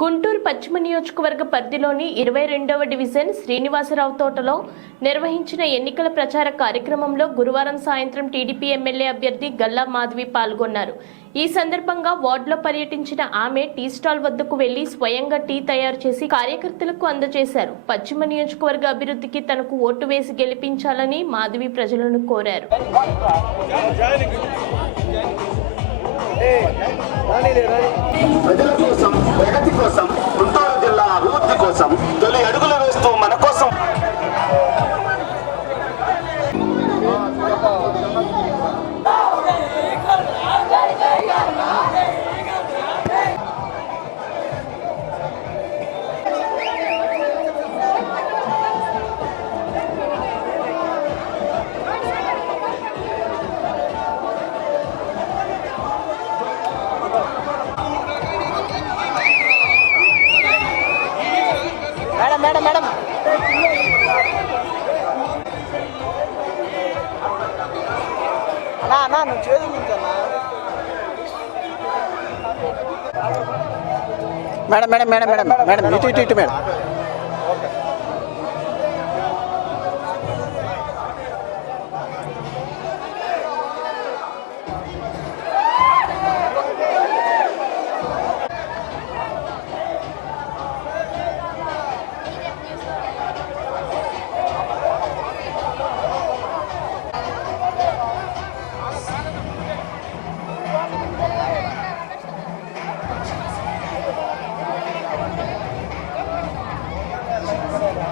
గుంటూరు పశ్చిమ నియోజకవర్గ పరిధిలోని 22వ డివిజన్ శ్రీనివాసరావు తోటలో నిర్వహించిన ఎన్నికల ప్రచార కార్యక్రమంలో గురువారం సాయంత్రం టీడీపీ ఎమ్మెల్యే అభ్యర్థి గల్లా మాధవి పాల్గొన్నారు. ఈ సందర్భంగా వార్డులో పర్యటించిన ఆమె టీ స్టాల్ వద్దకు వెళ్లి స్వయంగా టీ తయారు చేసి కార్యకర్తలకు అందజేశారు. పశ్చిమ నియోజకవర్గ అభివృద్ధికి తనకు ఓటు వేసి గెలిపించాలని మాధవి ప్రజలను కోరారు. ప్రజల కోసం, ప్రగతి కోసం, గుంటూరు జిల్లా అభివృద్ధి కోసం తొలి అడుగులు వేస్తూ మన కోసం మేడం మేడం అన్నా అన్నా నువ్వు చేదుంచన్నా madam madam madam madam madam ఇటు ఇటు ఇటు మేడం